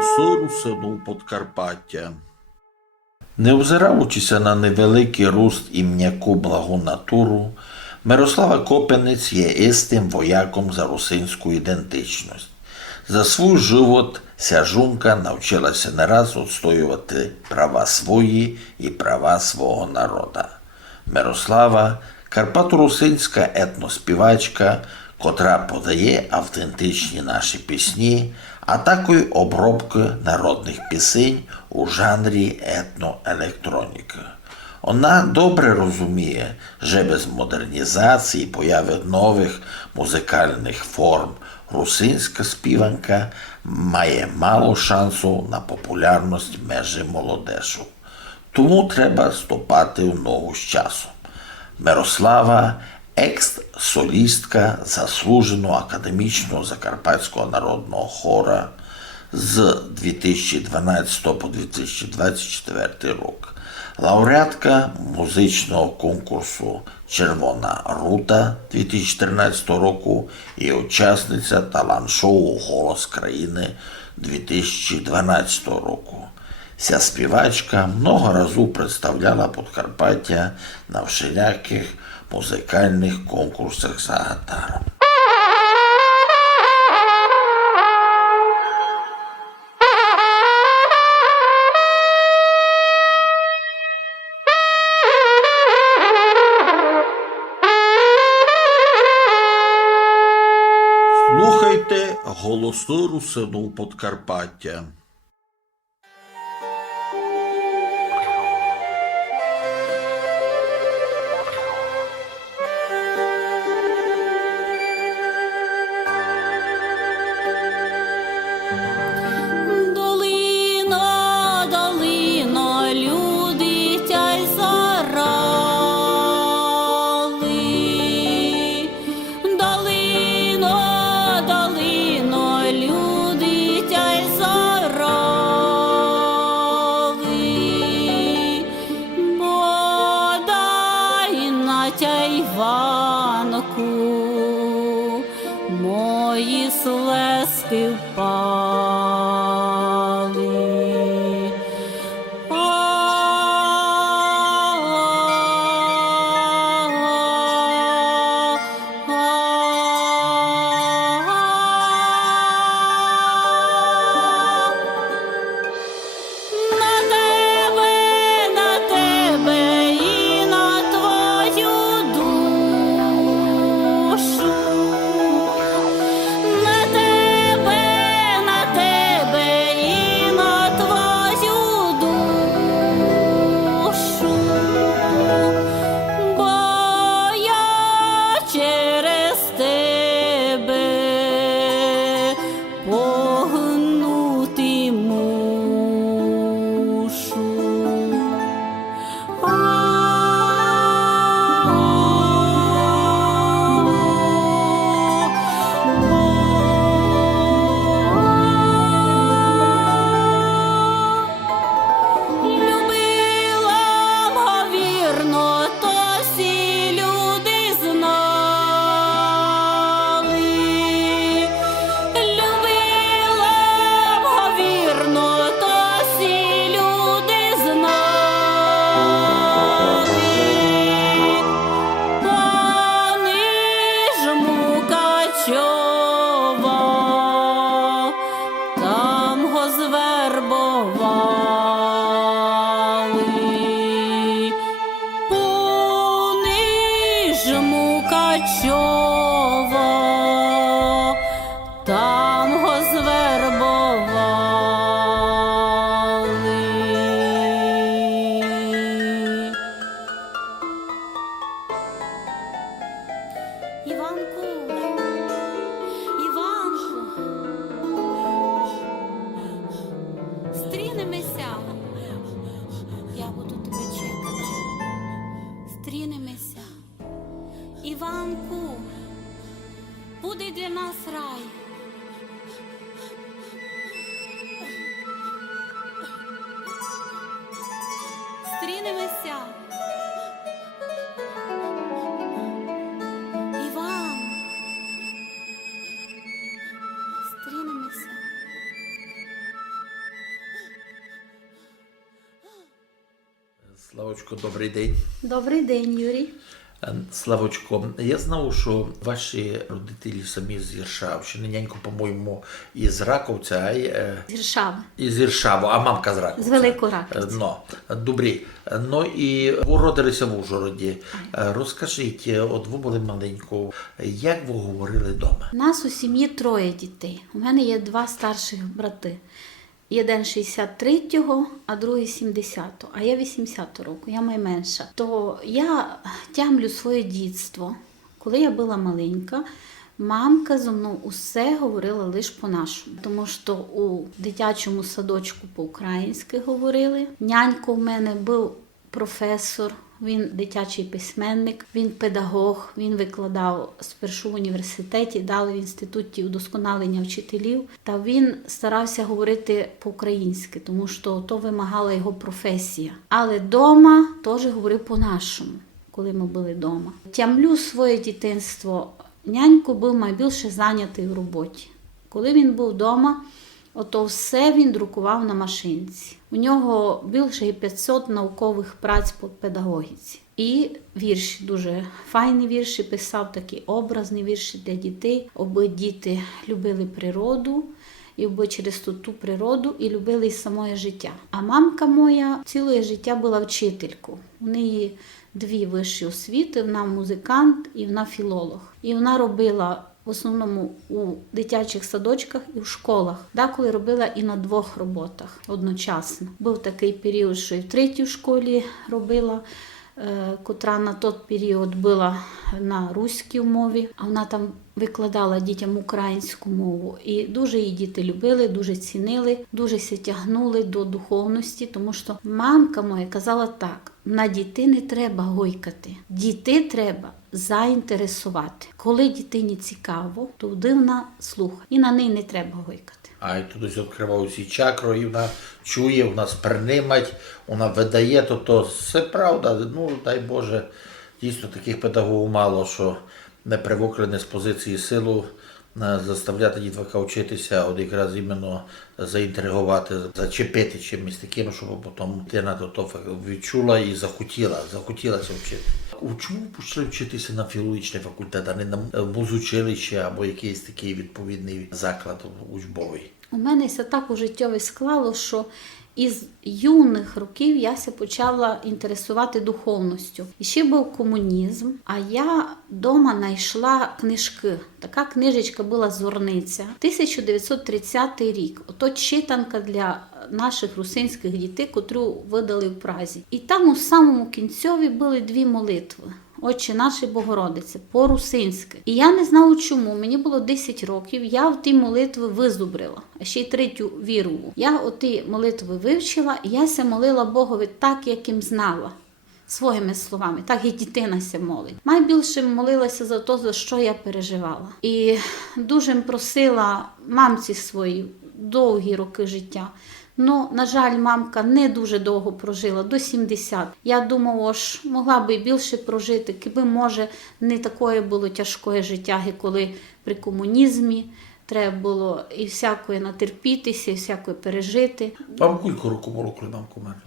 голосу русину Подкарпаття. Не озираючися на невеликий руст і м'яку благу натуру, Мирослава Копенець є істим вояком за русинську ідентичність. За свій живот ця жінка навчилася не раз відстоювати права свої і права свого народу. Мирослава – карпато-русинська етноспівачка, котра подає автентичні наші пісні, а також обробки народних пісень у жанрі етноелектроніки. Вона добре розуміє, що без модернізації і появи нових музикальних форм русинська співанка має мало шансу на популярність межі молодежу. Тому треба ступати в ногу з часом. Мирослава – екс-солістка заслуженого академічного Закарпатського народного хора з 2012 по 2024 рік. Лауреатка музичного конкурсу «Червона рута» 2014 року і учасниця талант-шоу «Голос країни» 2012 року. Ця співачка много разів представляла Подкарпаття на всіляких музикальних конкурсах за гітаром. Слухайте голоси русину Подкарпаття. Іванку, мої слезки впали. Славочко, добрий день. Добрий день, Юрій. Славочко, я знав, що ваші родителі самі з Іршавщини, нянько, по-моєму, із Раковця, З Іршави. із Іршаву, а мамка з Раковця. З Великого Раковця. Добрі. Ну і ви родилися в Ужгороді. Розкажіть, от ви були маленько, як ви говорили вдома? У нас у сім'ї 3 дітей. У мене є 2 старших брати. Один 63-го, а другий 70-го. А я 80-го року, я найменша. То я тямлю своє дитинство. Коли я була маленька, мамка зо мною усе говорила лише по-нашому. Тому що у дитячому садочку по-українськи говорили. Нянько в мене був професор, він дитячий письменник, він педагог, він викладав спершу в університеті, далі в інституті удосконалення вчителів. Та він старався говорити по-українськи, тому що то вимагала його професія. Але вдома теж говорив по-нашому, коли ми були вдома. Тямлю своє дитинство. Нянько був найбільше зайнятий в роботі. Коли він був вдома, ото все він друкував на машинці. У нього більше 500 наукових праць по педагогіці. І вірші, дуже файні вірші писав, такі образні вірші для дітей. Оби діти любили природу, і оби через ту природу і любили і самое життя. А мамка моя ціле життя була вчителькою. У неї 2 вищі освіти, вона музикант і вона філолог. І вона робила в основному у дитячих садочках і в школах. Деколи робила і на 2 роботах одночасно. Був такий період, що і в 3-й школі робила, котра на той період була на руській мові, а вона там викладала дітям українську мову. І дуже її діти любили, дуже цінили, дуже се тягнули до духовності, тому що мамка моя казала так: на дітей не треба гойкати, дітей треба заінтересувати. Коли дитині цікаво, то вона слухає, і на неї не треба гойкати. А і тут ось відкриває усі чакри, і вона чує, вона спернимать, вона видає, то все правда. Ну, дай Боже, дійсно таких педагогів мало, що не привикли не з позиції силу заставляти дітвака вчитися, от якраз іменно заінтригувати, зачепити чимось таким, щоб потім дитина то відчула і захотілася вчити. Чому почали вчитися на філологічний факультет, а не на музучилище або якийсь такий відповідний заклад учбовий? У мене все так у життєві склало, що із юних років я почала інтересувати духовністю. І ще був комунізм, а я вдома знайшла книжки. Така книжечка була «Зорниця». 1930 рік. Ото читанка для наших русинських дітей, котру видали в Празі. І там у самому кінцеві були 2 молитви. Отче наш і Богородице, по-русинськи. І я не знала чому. Мені було 10 років, я в ті молитви визубрила, а ще й 3-ю віру. Я оті молитви вивчила, і я ся молила Богові так, як їм знала. Своїми словами, так і дитина ся молить. Найбільше молилася за те, за що я переживала. І дуже просила мамці своїй довгі роки життя. Ну, на жаль, мамка не дуже довго прожила, до 70. Я думала, що могла би і більше прожити, якби, може, не таке було тяжке життя, як коли при комунізмі треба було і всякої натерпітися, і всякої пережити. Вам кілька років було, коли мамка умерла?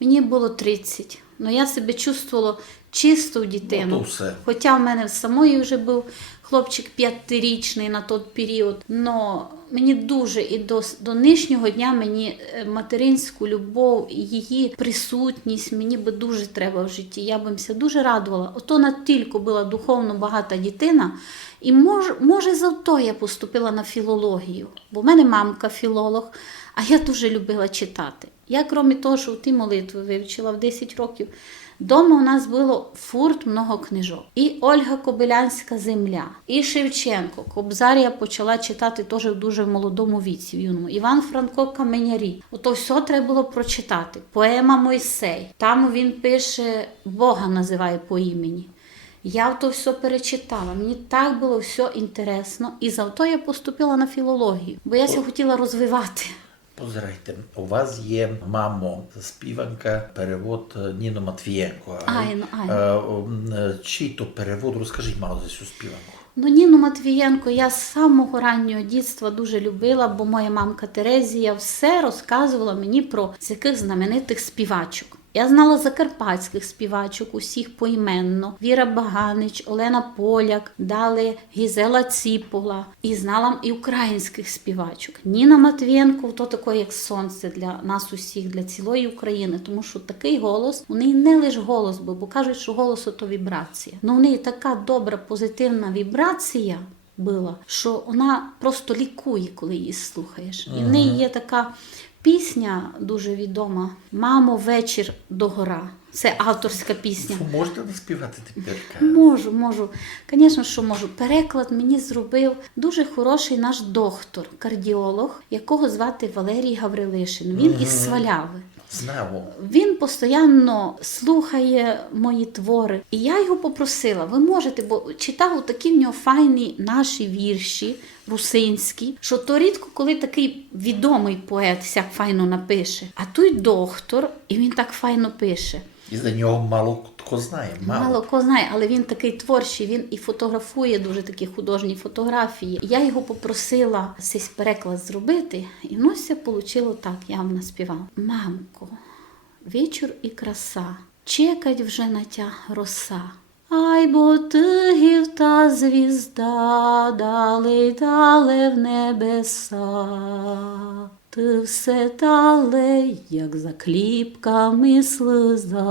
Мені було 30. Ну, я себе чувствувала чисту дитину. Ну, то все. Хоча в мене в самої вже був хлопчик 5-річний на той період. Но мені дуже і до нинішнього дня мені материнську любов, її присутність мені би дуже треба в житті. Я б ся дуже радувала. Ото настільки була духовно багата дитина. І може за то я поступила на філологію. Бо в мене мамка філолог, а я дуже любила читати. Я, крім того, що ті молитви вивчила в 10 років, дома у нас було фурт много книжок. І Ольга Кобилянська «Земля», і Шевченко. Кобзар я почала читати теж в дуже молодому віці, в юному. Іван Франко «Каменярі». Ото все треба було прочитати. Поема «Мойсей». Там він пише, Бога називає по імені. Я то все перечитала, мені так було все інтересно. І за то я поступила на філологію, бо я хотіла розвивати. Позирайте, у вас є, мамо, співанка, перевод Ніно Матвієнко. Чий то перевод? Розкажіть, мало, за цю співанку. Ну, Ніну Матвієнко я з самого раннього дитинства дуже любила, бо моя мамка Терезія все розказувала мені про яких знаменитих співачок. Я знала закарпатських співачок, усіх поіменно. Віра Баганич, Олена Поляк, далі Гізела Ціпула. І знала і українських співачок. Ніна Матвієнко, то таке, як сонце для нас усіх, для цілої України. Тому що такий голос, у неї не лише голос був, бо кажуть, що голос – то вібрація. Ну, у неї така добра, позитивна вібрація була, що вона просто лікує, коли її слухаєш. І в неї є така пісня дуже відома «Мамо, вечір догора». Це авторська пісня. Можете наспівати тепер? Можу. Звісно, що можу. Переклад мені зробив дуже хороший наш доктор, кардіолог, якого звати Валерій Гаврилишин. Він із Сваляви. Знамо. Він постійно слухає мої твори. І я його попросила, ви можете, бо читав такі в нього файні наші вірші, русинські, що то рідко, коли такий відомий поет сяк файно напише. А той доктор, і він так файно пише. І за нього мало хто знає. Мало кого знає, але він такий творчий, він і фотографує дуже такі художні фотографії. Я його попросила цей переклад зробити, і воно все вийшло так, я вам наспівала. Мамко, вечір і краса, чекать вже на тя роса. Ай, бо ти гів та звізда, дале в небеса. Ти все тале, як за кліпками сльоза.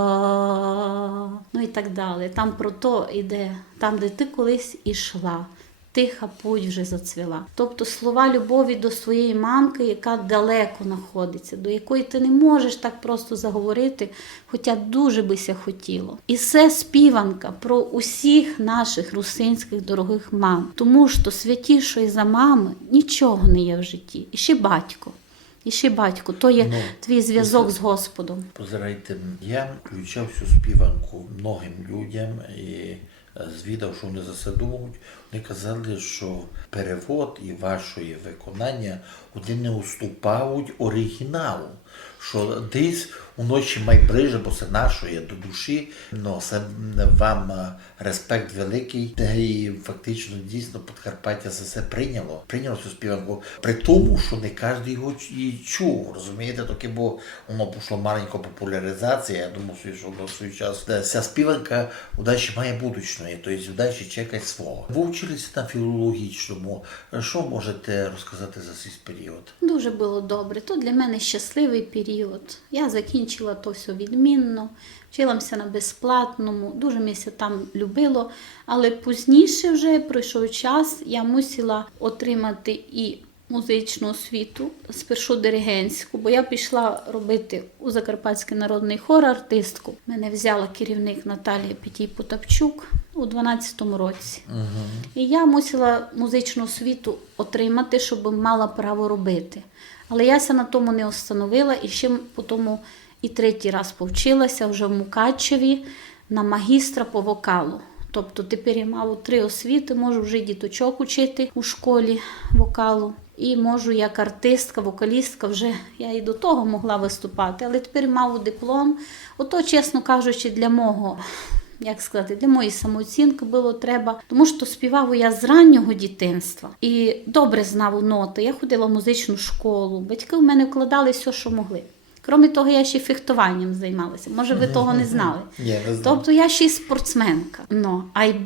Ну і так далі. Там про то іде, там, де ти колись ішла. Тиха путь вже зацвіла. Тобто слова любові до своєї мамки, яка далеко знаходиться, до якої ти не можеш так просто заговорити, хоча дуже бися хотіло. І це співанка про усіх наших русинських дорогих мам. Тому що святішої за мами нічого не є в житті. І ще батько, то є твій зв'язок з Господом. Позирайте, я включав цю співанку многим людям і звідав, що вони засадують. Вони казали, що перевод і вашої виконання вони не уступають оригіналу. Що десь уночі майближе, бо це нашої до душі, но це вам респект великий. І фактично дійсно Подкарпаття за це прийняло цю співанку. При тому, що не кожен його і чув, розумієте, таке, бо воно пішло маленька популяризація, я думаю, що до свій час. Ця співанка удачі має будучної, тобто удачі чекать свого. Ви вчилися на філологічному. Що можете розказати за цей період? Дуже було добре. То для мене щасливий період. Я закінчила то все відмінно, вчилася на безплатному, дуже місце там любило, але пізніше вже пройшов час, я мусила отримати і музичну освіту, спершу диригентську, бо я пішла робити у Закарпатський народний хор артистку. Мене взяла керівник Наталія Петій-Потапчук у 12-му році. І я мусила музичну освіту отримати, щоб мала право робити. Але я на тому не остановила і ще потім і третій раз повчилася вже в Мукачеві на магістра по вокалу. Тобто тепер я маю 3 освіти, можу вже діточок учити у школі вокалу. І можу як артистка, вокалістка, вже я і до того могла виступати, але тепер маю диплом. Ото, чесно кажучи, для мого, як сказати, для моєї самооцінки було треба, тому що співав я з раннього дитинства і добре знав ноти. Я ходила в музичну школу, батьки в мене вкладали все, що могли. Крім того, я ще фехтуванням займалася. Може, ви того не знали. Тобто я ще й спортсменка.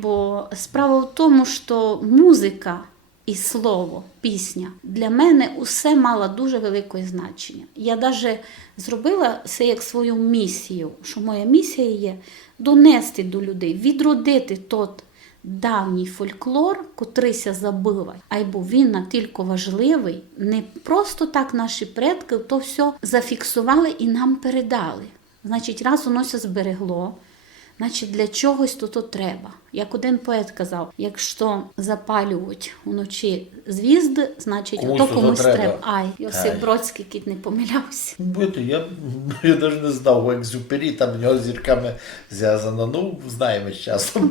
Бо справа в тому, що музика і слово, пісня для мене усе мало дуже велике значення. Я навіть зробила це як свою місію, що моя місія є донести до людей, відродити тот давній фольклор, котрийся забиває, або він настільки важливий, не просто так наші предки то все зафіксували і нам передали. Значить, раз воно все зберегло, значить для чогось то треба. Як один поет казав, якщо запалюють вночі звізди, значить то комусь треба. Йосип Бродський кіт не помилявся. Я навіть не знав, у Екзюпері там в нього з зірками зв'язано. Ну, знаємо з часом.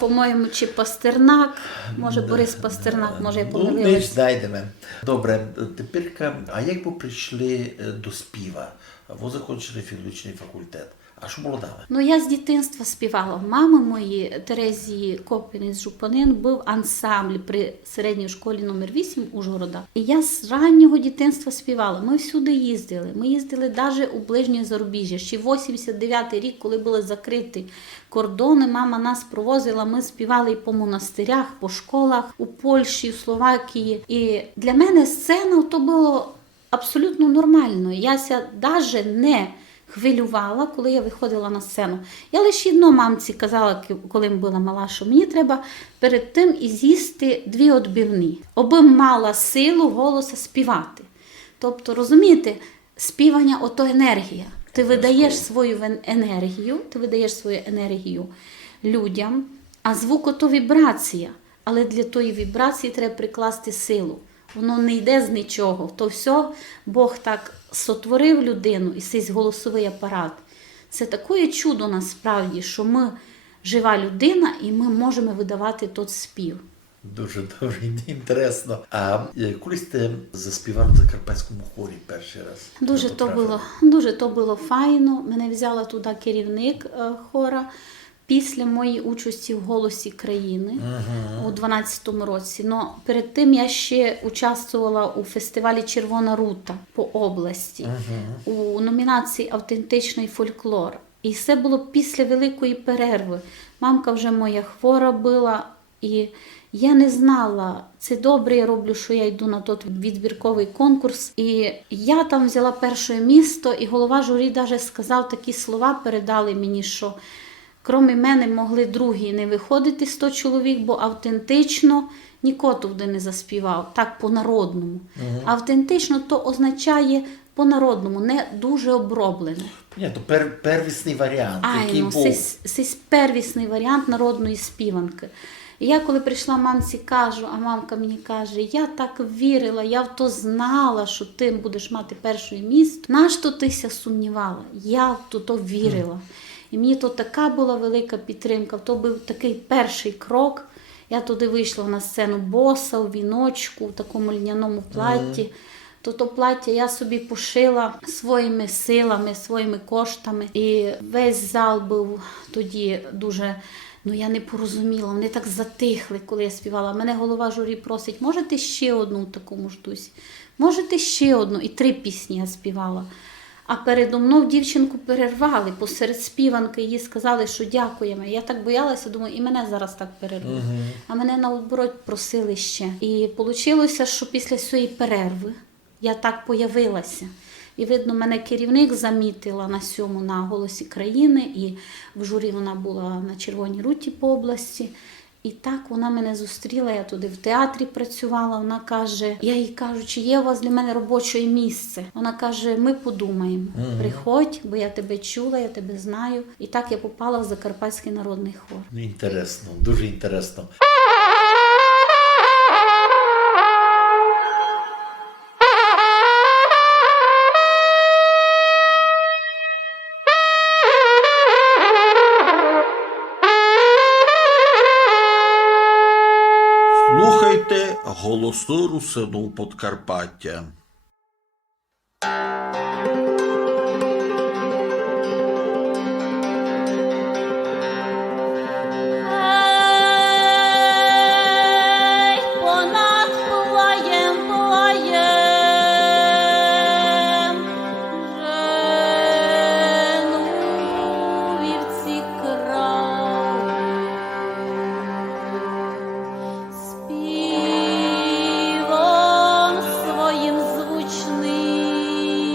По-моєму, чи Пастернак, може Борис Пастернак, може я помилилась. Ми знайдемо. Добре, тепер, а як ви прийшли до співа? Ви закінчили філологічний факультет. А що було далі? Ну, я з дитинства співала. Мами мої, Терезії Копінець Жупанин, був ансамбль при середній школі номер 8 Ужгорода. І я з раннього дитинства співала. Ми всюди їздили. Ми їздили навіть у ближнє зарубіжжя. Ще 89-й рік, коли були закриті кордони, мама нас провозила, ми співали і по монастирях, по школах, у Польщі, у Словакії. І для мене сцена то було абсолютно нормально. Яся навіть не хвилювала, коли я виходила на сцену. Я лише одно мамці казала, коли була мала, що мені треба перед тим і з'їсти 2 відбивні, аби мала силу голоса співати. Тобто, розумієте, співання – ото енергія. Ти видаєш свою енергію людям, а звук – ото вібрація. Але для тої вібрації треба прикласти силу. Воно не йде з нічого. То все Бог так сотворив людину і цей голосовий апарат. Це таке чудо насправді, що ми жива людина і ми можемо видавати той спів. Дуже добре, інтересно. А колись ти заспівав в Закарпатському хорі перший раз? Дуже то було файно. Мене взяла туди керівник хора після моєї участі в «Голосі країни» у 12-му році. Но перед тим я ще участвувала у фестивалі «Червона рута» по області, у номінації «Автентичний фольклор». І це було після великої перерви. Мамка вже моя хвора була, і я не знала, це добре я роблю, що я йду на той відбірковий конкурс. І я там взяла перше місто, і голова журі навіть сказав такі слова, передали мені, що крім мене могли другі не виходити 100 чоловік, бо автентично ніхто туди не заспівав, так по-народному. Автентично то означає по-народному, не дуже оброблено. Ні, то первісний варіант, який був. Це первісний варіант народної співанки. І я коли прийшла мамці, кажу, а мамка мені каже, я так вірила, я в то знала, що ти будеш мати перше місце. Нащо ти ся сумнівала? Я в то вірила. І мені то така була велика підтримка, то був такий перший крок. Я туди вийшла на сцену боса, у віночку, в такому льняному платті. То плаття я собі пошила своїми силами, своїми коштами. І весь зал був тоді дуже, я не порозуміла, вони так затихли, коли я співала. Мене голова журі просить, можете ще одну таку муштусь? Можете ще одну? І 3 пісні я співала. А передо мною дівчинку перервали, посеред співанки їй сказали, що дякуємо. Я так боялася, думаю, і мене зараз так перервуть. А мене наоборот просили ще. І вийшло, що після цієї перерви я так появилася. І, видно, мене керівник замітила на сьому на «Голосі країни», і в журі вона була на «Червоній руті» по області. І так вона мене зустріла, я туди в театрі працювала, вона каже, я їй кажу, чи є у вас для мене робоче місце? Вона каже, ми подумаємо, приходь, бо я тебе чула, я тебе знаю. І так я попала в Закарпатський народний хор. Інтересно, дуже інтересно. Слухайте голоси Русину Подкарпаття. Своїм звучним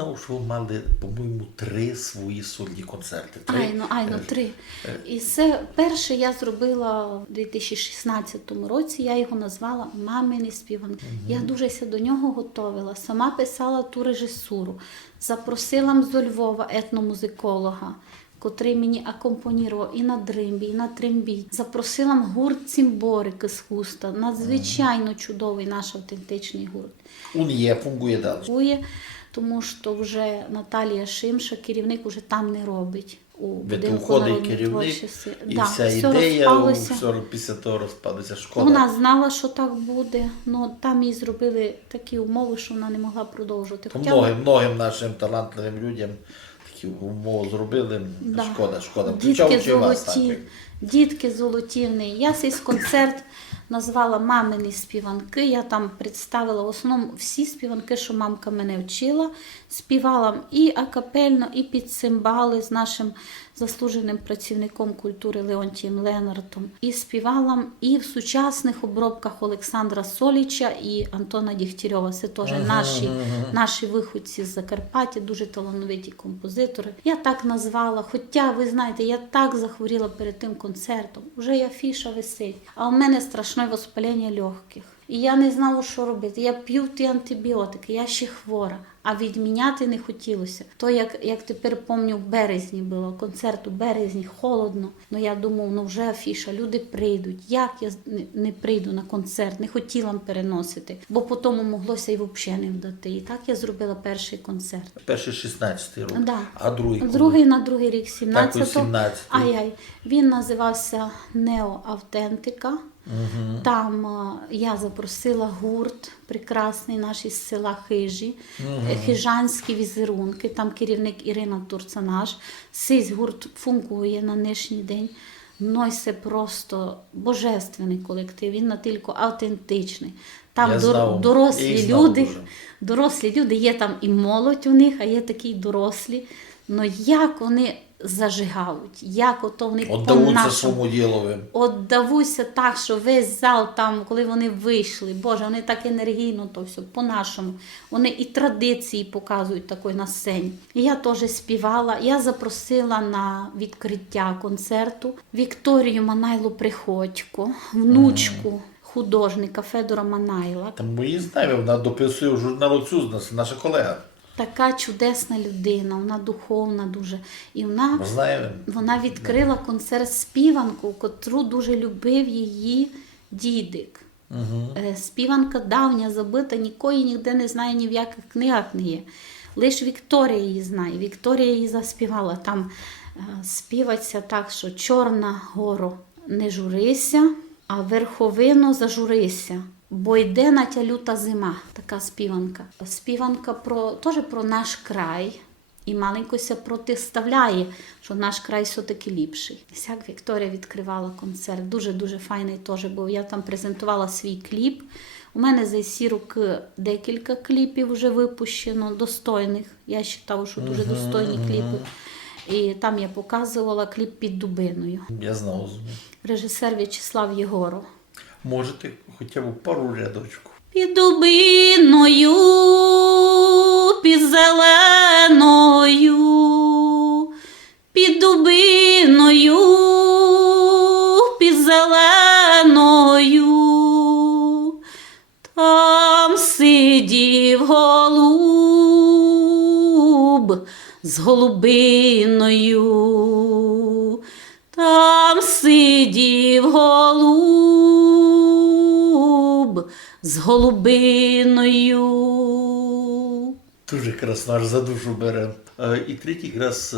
знав, що ви мали, по-моєму, 3 свої сольні концерти. 3? Айно, 3. І це перше я зробила в 2016 році, я його назвала «Мамині співанки». Я дуже до нього готувала, сама писала ту режисуру, запросила зо Львова етномузиколога, котрий мені акомпонував і на дримбі, і на трембі. Запросила гурт «Цимборики» з Хуста, надзвичайно чудовий наш автентичний гурт. Він є, фунгує далі. Тому що вже Наталія Шимша, керівник, уже там не робить. У будинку уходить народної керівник, творчості. і Да, вся все ідея розпалося. після того розпадеться. Шкода. Вона знала, що так буде, але там їй зробили такі умови, що вона не могла продовжувати. Многим нашим талантливим людям такі умови зробили. Да. Шкода. Дітки Включаючи вас, золоті, так. дітки золотівні. Я цей концерт назвала «Мамині співанки». Я там представила в основному всі співанки, що мамка мене вчила. Співала і акапельно, і під цимбали з нашим заслуженим працівником культури Леонтієм Ленартом. І співала і в сучасних обробках Олександра Соліча і Антона Дігтярьова. Це теж наші виходці з Закарпаття, дуже талановиті композитори. Я так назвала, хоча, ви знаєте, я так захворіла перед тим концертом. Уже і афіша висить. А у мене страшне воспалення легких. І я не знала, що робити. Я п'ю ті антибіотики, я ще хвора. А відміняти не хотілося. То, як тепер пам'ятаю, в березні було, концерт у березні, холодно. Ну я думав, вже афіша, люди прийдуть. Як я не прийду на концерт? Не хотіла переносити, бо потім моглося і взагалі не вдати. І так я зробила перший концерт. Перший 16-й рік, Да. а другий коли? Другий на другий рік, 17-го. Так, 17-й. Він називався «Нео Автентика». Там я запросила гурт прекрасний наш із села Хижі, хижанські візерунки, там керівник Ірина Турцанаш. Цей гурт функує на нинішній день. Ну, це просто божественний колектив, він тільки автентичний. Там дорослі люди, є там і молодь у них, а є такі дорослі. Ну як вони зажигають, як ото вони Отдавуться своєму ділові. Отдавуться так, що весь зал там, коли вони вийшли, Боже, вони так енергійно то все, по-нашому. Вони і традиції показують такої на сцені. І я теж співала, я запросила на відкриття концерту Вікторію Манайло-Приходько, внучку художника Федора Манайла. Там ми її знаємо, вона дописує в журналу «Цюзнас», наша колега. Така чудесна людина, вона духовна дуже. І вона відкрила концерт співанку, котру дуже любив її дідик. Співанка давня, забита, нікої ніде не знає, ні в яких книгах не є. Лише Вікторія її знає. Вікторія її заспівала. Там співається так, що «Чорна горо, не журися, а верховино зажурися. Бо йде на тя люта зима», така співанка. Співанка теж про наш край. І маленько ся протиставляє, що наш край все-таки ліпший. Як Вікторія відкривала концерт. Дуже-дуже файний теж був. Я там презентувала свій кліп. У мене за ці роки декілька кліпів вже випущено, достойних. Я вважаю, що дуже достойні кліпи. І там я показувала кліп «Під дубиною». Я знав. Режисер В'ячеслав Єгоров. Можете хоча б пару рядочку. Під дубиною, під зеленою, під дубиною, під зеленою, там сидів голуб з голубиною, там сидів голуб з голубиною. Дуже красно, аж за душу бере. І третій якраз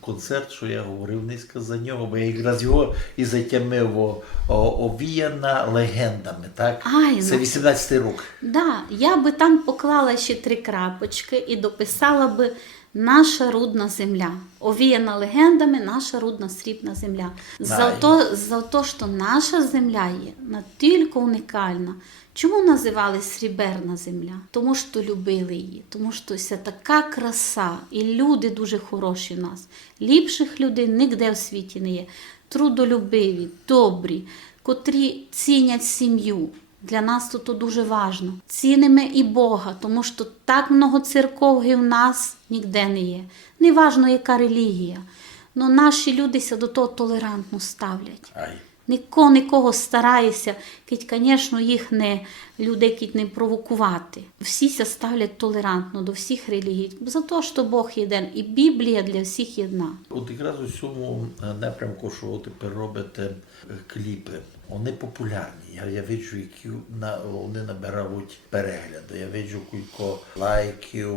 концерт, що я говорив низько за нього, бо я якраз його і затямив «Овіяна легендами», так? Це 18-й рік. Да, я би там поклала ще 3 крапочки і дописала би «Наша рудна земля». Овіяна легендами «Наша рудна срібна земля». За те, що наша земля є настільки унікальна. Чому називали «Сріберна земля»? Тому що любили її, тому що це така краса, і люди дуже хороші в нас. Ліпших людей ніде в світі не є. Трудолюбиві, добрі, котрі цінять сім'ю. Для нас то дуже важно. Цінимо і Бога, тому що так много церков в нас ніде не є. Не важно, яка релігія. Но наші люди ся до того толерантно ставлять. Ай. Нікого старається, звісно, їх не людей не провокувати. Всі ся ставлять толерантно до всіх релігій. За те, що Бог єдин, і Біблія для всіх єдна. От якраз у цьому напрямку, що ви тепер робите кліпи, вони популярні. Я бачу, які вони набирають перегляди. Я бачу кілька лайків,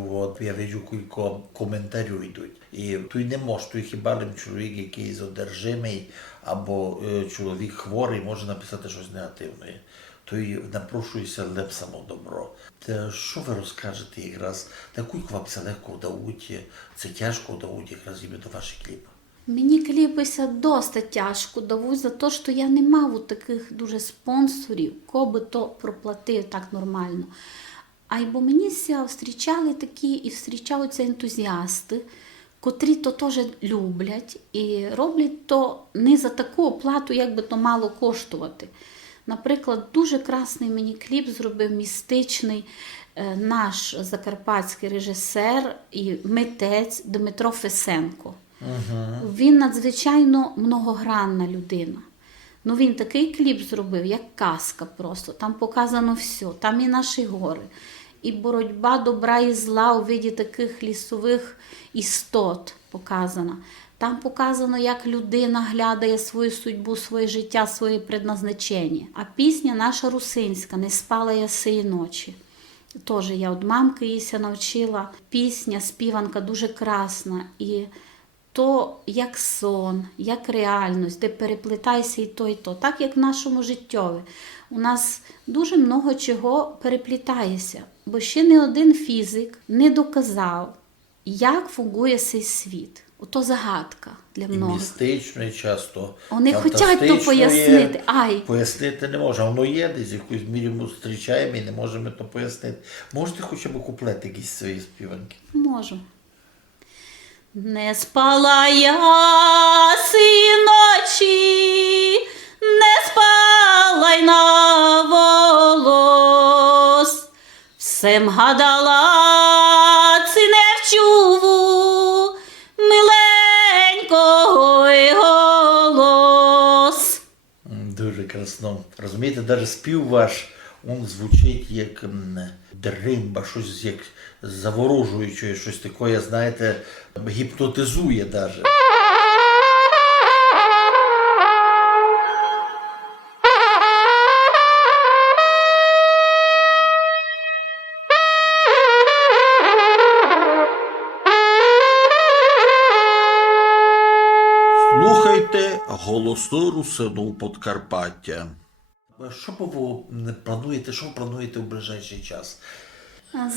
я бачу кілька коментарів йдуть. І тут не може, тут хіба чоловік якийсь одержимий або чоловік хворий може написати щось негативне. То й напрошується леп само добро. Та що ви розкажете якраз, таку вам це легко вдають, це тяжко вдають якраз іменно ваші кліпи? Мені кліпися досить тяжко давуть за те, що я не мав таких дуже спонсорів, кого би то проплатив так нормально. А й бо мені зустрічали такі і зустрічаються ентузіасти, котрі то теж люблять і роблять то не за таку оплату, як би то мало коштувати. Наприклад, дуже красний мені кліп зробив містичний наш закарпатський режисер і митець Дмитро Фесенко. Він надзвичайно многогранна людина. Ну, він такий кліп зробив, як казка просто. Там показано все. Там і наші гори, і боротьба добра і зла у виді таких лісових істот показана. Там показано, як людина глядає свою судьбу, своє життя, своє предназначення. А пісня наша русинська «Не спала я сеї ночі». Теж я від мамки її навчила. Пісня, співанка дуже красна. І то як сон, як реальність, де переплітається і то, і то. Так, як в нашому життєві. У нас дуже много чого переплітається. Бо ще не один фізик не доказав, як фунгує цей світ. Ото загадка для І многих. містично, і часто Вони хочуть то фантастично пояснити. є. Ай, Пояснити не може. Воно є, десь якусь мірі ми зустрічаємо і не можемо то пояснити. Можете хоча б куплети якісь свої співанки? можу. Не спала я сі ночі, не спала й на волос, всем гадала, ці не вчуву, миленького й голос. Дуже красно. Розумієте, навіть спів ваш, він звучить як дримба, щось як заворожуюче, щось таке, знаєте, гіпнотизує навіть. Слухайте голосну русину Подкарпаття. Що ви плануєте в ближайший час?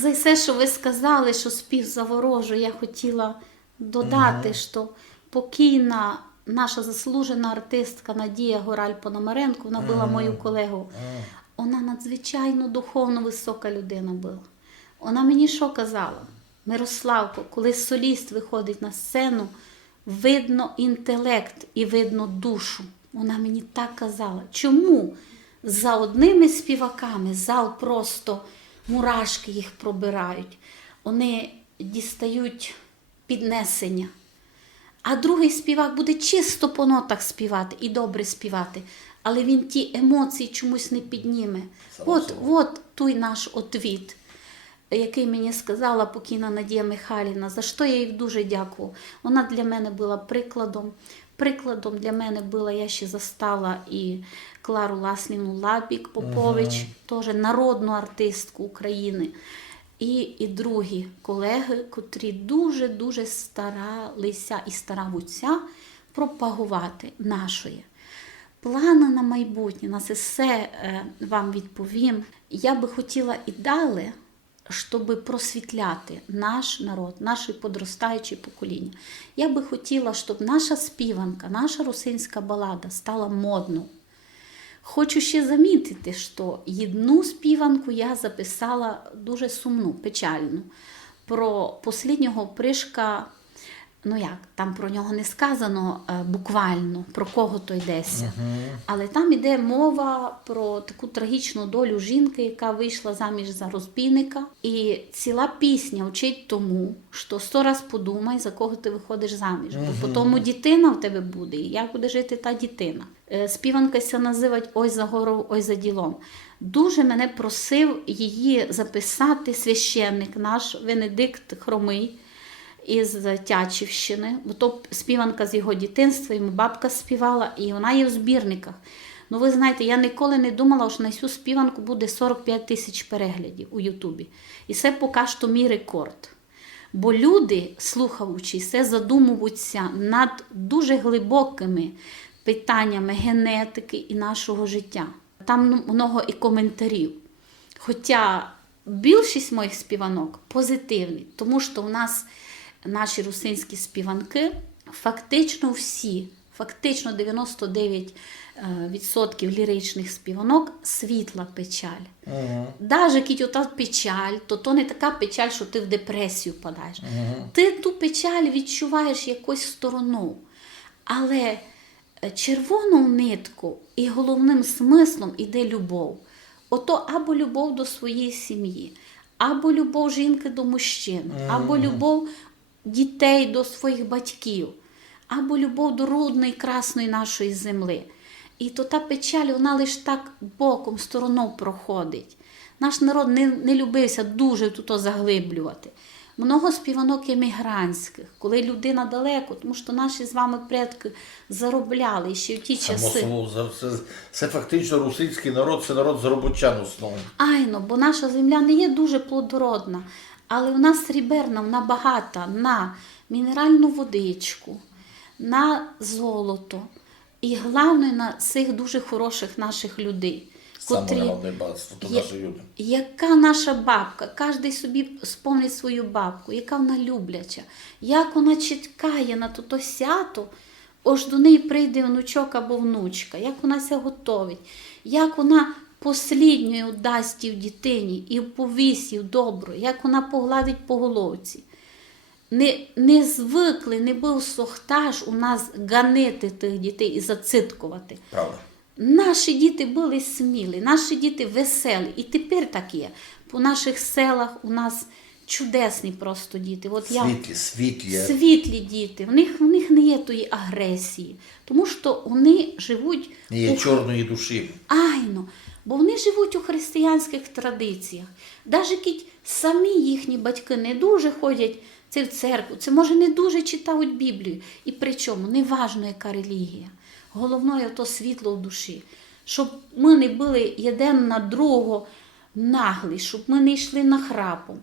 За все, що ви сказали, що спів заворожує, я хотіла додати, що покійна наша заслужена артистка Надія Гораль-Пономаренко, вона була мою колегу, вона надзвичайно духовно висока людина була. Вона мені що казала? Мирославко, коли соліст виходить на сцену, видно інтелект і видно душу. Вона мені так казала. Чому? За одними співаками зал просто мурашки їх пробирають. Вони дістають піднесення. А другий співак буде чисто по нотах співати і добре співати. Але він ті емоції чомусь не підніме. От той наш отвіт, який мені сказала покійна Надія Михайлівна, за що я їй дуже дякую. Вона для мене була прикладом. Прикладом для мене була, я ще застала і Клару Ласлівну Лабік-Попович, теж народну артистку України. І другі колеги, котрі дуже-дуже старалися і стараються пропагувати нашої. Плани на майбутнє, на це все вам відповім. Я би хотіла і далі, щоб просвітляти наш народ, наше подростаюче покоління. Я би хотіла, щоб наша співанка, наша русинська балада стала модною. Хочу ще замітити, що одну співанку я записала дуже сумну, печальну, про останнього пришка ну як, там про нього не сказано буквально, про кого то йдеться. Але там йде мова про таку трагічну долю жінки, яка вийшла заміж за розбійника. І ціла пісня вчить тому, що 100 раз подумай, за кого ти виходиш заміж. Бо тому дитина в тебе буде, і як буде жити та дитина. Співанка ся називать «Ой за горою, ой за ділом». Дуже мене просив її записати священник наш, Венедикт Хромий, із Тячівщини, бо то співанка з його дитинства, йому бабка співала, і вона є в збірниках. Ну, ви знаєте, я ніколи не думала, що на цю співанку буде 45 тисяч переглядів у Ютубі. І це поки що мій рекорд. Бо люди, слухаючи, це задумуються над дуже глибокими питаннями генетики і нашого життя. Там много і коментарів. Хоча більшість моїх співанок позитивні, тому що у нас наші русинські співанки фактично всі, фактично 99% ліричних співанок світла печаль. Навіть якщо та печаль, то не така печаль, що ти в депресію падаєш. Ти ту печаль відчуваєш якось стороною. Але червону нитку і головним смислом іде любов. Ото або любов до своєї сім'ї, або любов жінки до мужчини, або любов дітей до своїх батьків, або любов до рудної, красної нашої земли. І то та печаль, вона лише так боком, стороною проходить. Наш народ не любився дуже тут заглиблювати. Много співанок емігрантських, коли людина далеко, тому що наші з вами предки заробляли ще в ті часи. Це фактично русинський народ, це народ заробітчан основно. Айно, бо наша земля не є дуже плодородна, але в нас сріберна, вона багата на мінеральну водичку, на золото і, головне, на цих дуже хороших наших людей. Саме головне багатство, то наші люди. Яка наша бабка, кожен собі спомнить свою бабку, яка вона любляча, як вона чекає на то свято, аж до неї прийде внучок або внучка, як вона ся готовить, як вона послідньою дасть в дитині і повісів добро, як вона погладить по головці. Не звикли, не був сохтаж у нас ганити тих дітей і зациткувати. Правда. Наші діти були смілі, наші діти веселі. І тепер так є. По наших селах у нас чудесні просто діти. От світлі діти. В них не є тої агресії. Тому що вони живуть... Не є чорної душі. Айно. Бо вони живуть у християнських традиціях. Навіть самі їхні батьки не дуже ходять в церкву, це може не дуже читають Біблію. І причому, не важно, яка релігія. Головне – то світло в душі. Щоб ми не були один на другого наглі, щоб ми не йшли нахрапом.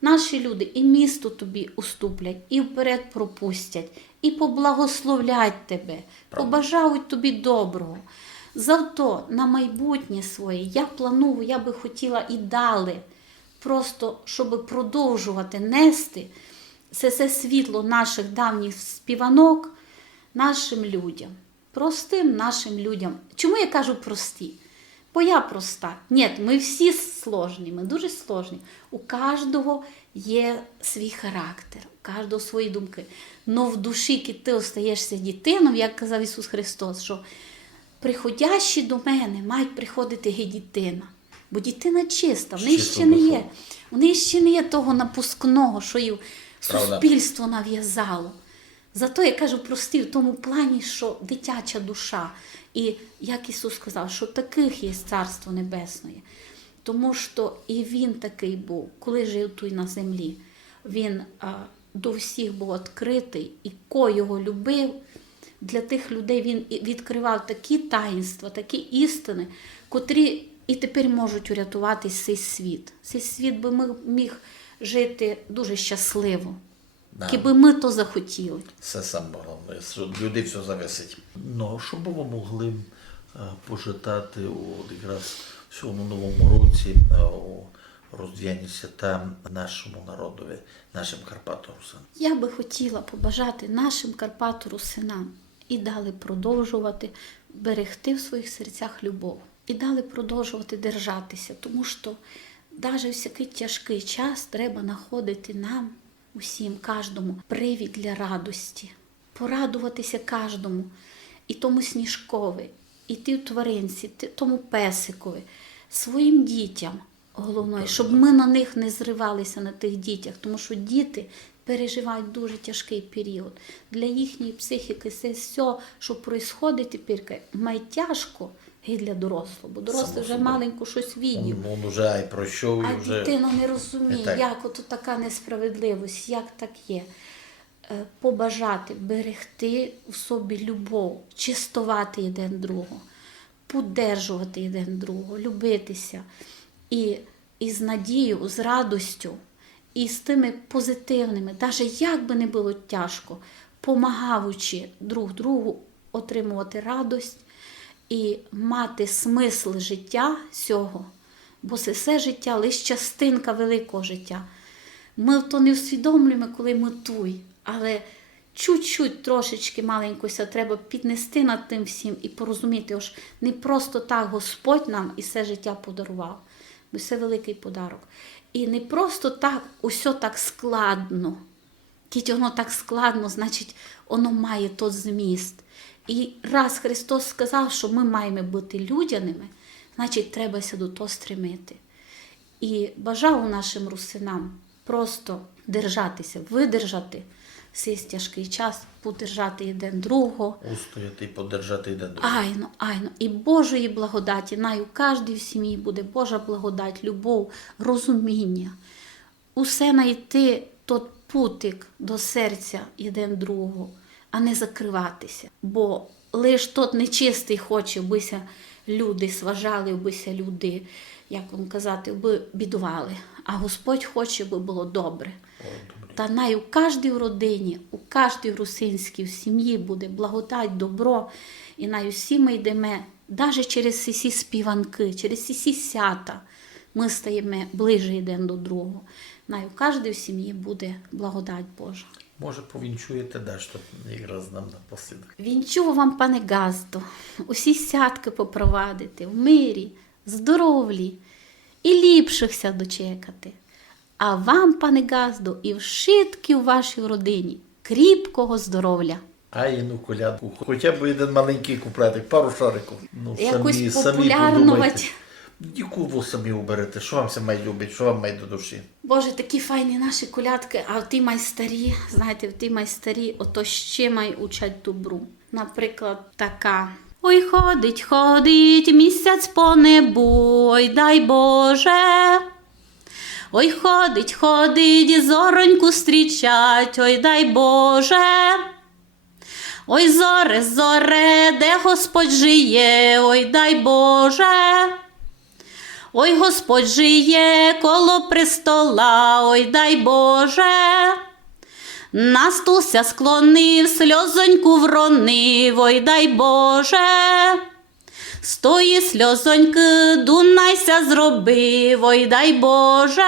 Наші люди і місто тобі уступлять, і вперед пропустять, і поблагословлять тебе, побажають тобі доброго. Завто на майбутнє своє я планую, я би хотіла і далі, просто щоб продовжувати нести це світло наших давніх співанок нашим людям. Простим нашим людям. Чому я кажу прості? Бо я проста. Ні, ми всі сложні, ми дуже сложні. У кожного є свій характер, у кожного свої думки. Но в душі, коли ти остаєшся дитиною, як казав Ісус Христос, що приходящі до мене мають приходити дитина. Бо дитина чиста, в неї ще не є того напускного, що їй суспільство нав'язало. Зато я кажу прості в тому плані, що дитяча душа. І як Ісус сказав, що таких є Царство Небесне. Тому що і Він такий був, коли жив тут на землі. Він до всіх був відкритий, і ко його любив, для тих людей він відкривав такі таїнства, такі істини, котрі і тепер можуть урятувати цей світ. Цей світ би міг жити дуже щасливо. Якби ми то захотіли. Це саме головне, що люди все зависить. Ну, що б ви могли пожитати якраз в цьому новому році у роздвоєнні свята нашому народові, нашим карпато-русинам? Я би хотіла побажати нашим карпато-русинам і далі продовжувати берегти в своїх серцях любов. І далі продовжувати держатися, тому що навіть в такий тяжкий час треба знаходити нам усім, кожному привід для радості. Порадуватися кожному. І тому сніжкові, і тій тваринці, тому песикові, своїм дітям головне, щоб ми на них не зривалися, на тих дітях, тому що діти переживають дуже тяжкий період. Для їхньої психіки це все, що відбувається тепер, має тяжко і для дорослого, бо дорослий вже маленько щось відів. Він вже ай пройшов і вже... А дитина не розуміє, так. як ото така несправедливість, як так є. Побажати, берегти в собі любов, чистувати один другого, підтримувати один другого, любитися. І з надією, з радістю, і з тими позитивними, навіть як би не було тяжко, помагаючи друг другу отримувати радість і мати смисл життя цього, бо це все життя лише частинка великого життя. Ми то не усвідомлюємо, коли ми туй, але чуть-чуть трошечки маленькося треба піднести над тим всім і порозуміти, що не просто так Господь нам і все життя подарував, бо це великий подарок. І не просто так, усе так складно. Тільки воно так складно, значить, воно має той зміст. І раз Христос сказав, що ми маємо бути людяними, значить, треба до того стремити. І бажав нашим русинам просто держатися, видержати цей тяжкий час, подержати один другого. Устояти і подержати один другого. Айно. І Божої благодаті. У кожній в сім'ї буде Божа благодать, любов, розуміння. Усе знайти той путик до серця один другого, а не закриватися. Бо лиш тот нечистий хоче, бися люди сважали, бися люди, як вам казати, би бідували. А Господь хоче, би було добре. Та у кожній родині, у кожній русинській в сім'ї буде благодать, добро. І всі ми йдемо, навіть через ці співанки, через ці свята, ми стаємо ближче один до другого. У кожній в сім'ї буде благодать Божа. Може, повінчуєте дещо якраз нам напослідок. Вінчую вам, пане Газдо, усі святки попровадити в мирі, здоровлі і ліпшихся дочекати. А вам, пане Газдо, і вшитки у вашій родині кріпкого здоров'я. Колядку, хоча б один маленький куплетик, пару шариків. Якось популярнувати. Яку ви самі оберете? Що вам це має любить, що вам має до душі? Боже, такі файні наші колядки, а ті майстарі, знаєте, ті майстарі, ото ще май учать добру. Наприклад, така. Ой, ходить місяць по небу, ой, дай Боже. Ой, ходить, зороньку зустрічать, ой, дай Боже. Ой, зоре, де Господь жиє, ой, дай Боже. Ой, Господь жиє коло престола, ой, дай Боже. На стуся склонив, сльозоньку вронив, ой, дай Боже. З тої сльозоньки Дунайся зробив, ой, дай Боже.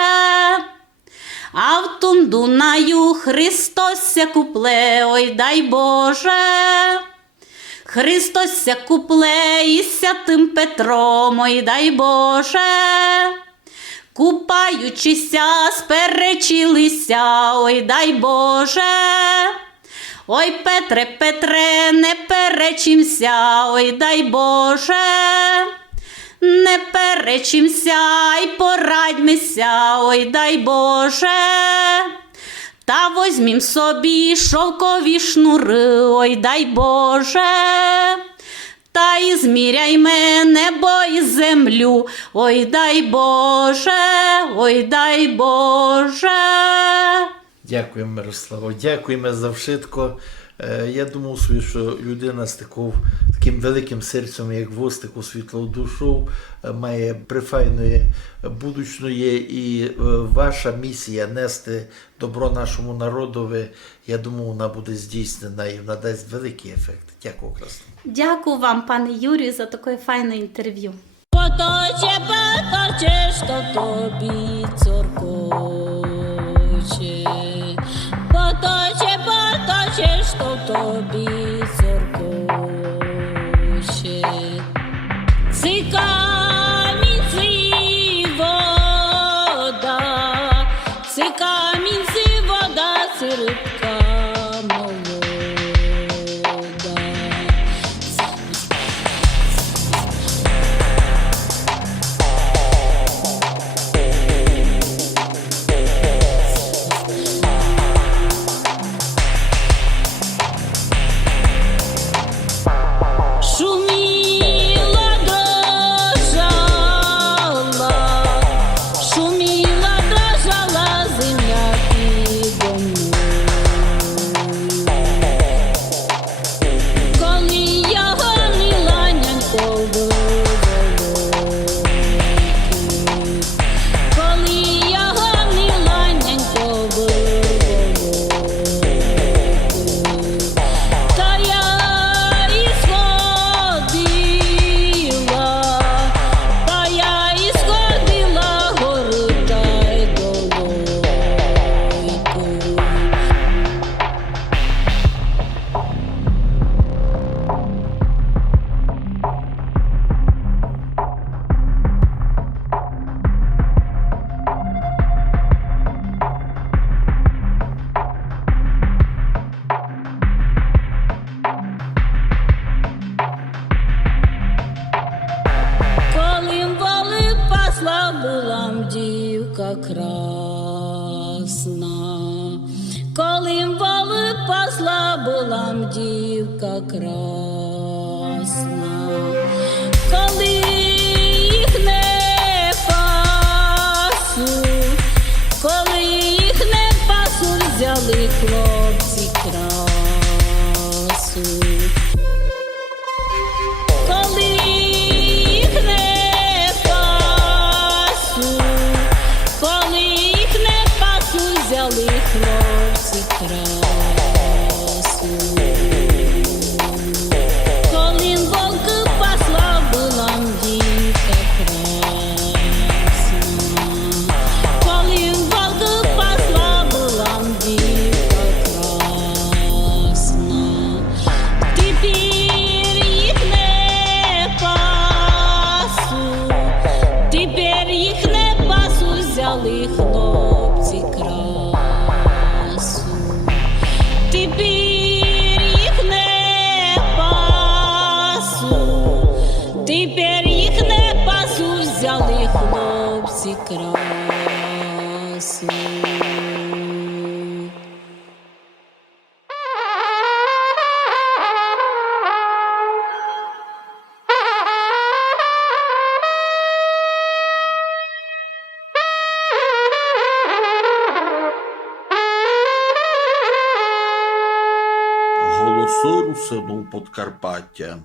А в тум Дунаю Христос ся купле, ой, дай Боже. Христос ся купле із святим Петром, ой, дай Боже. Купаючися, сперечилися, ой, дай Боже. Ой, Петре, не перечимся, ой, дай Боже. Не перечимся й порадьмися, ой, дай Боже. Та возьмім собі шовкові шнури, ой, дай Боже. Та й зміряйме небо і землю, ой, дай Боже, ой, дай Боже. Дякуємо, Мирославо, дякуємо за вшитко. Я думав собі, що людина з таким великим серцем, як ви, з таку світлою душу, має прифайної будучної, і ваша місія нести добро нашому народові, я думаю, вона буде здійснена і вона дасть великий ефект. Дякую, Красно. Дякую вам, пане Юрію, за таке файне інтерв'ю. Поточе, що тобі цоркоче. Поточе, що тобі цоркоче. Ци камінь, ци вода, ци камінь, ци вода, пасла була дівка красна. Коли воли пасла була дівка красна. Коли їх не пасуть, коли їх не пасуть, взяли хлопці красу. Коли їх не пасуть, коли їх не пасуть, взяли хлопці красу. Коли вовки пасла була дівка красна. Коли вовки пасла була дівка красна. Тепер їх не пасуть, тепер їх не пасуть, взяли хлопці красу. Тепер їх не пасуть, тепер їх не пасуть, взяли хлопці красу. Голоси русину Подкарпаття.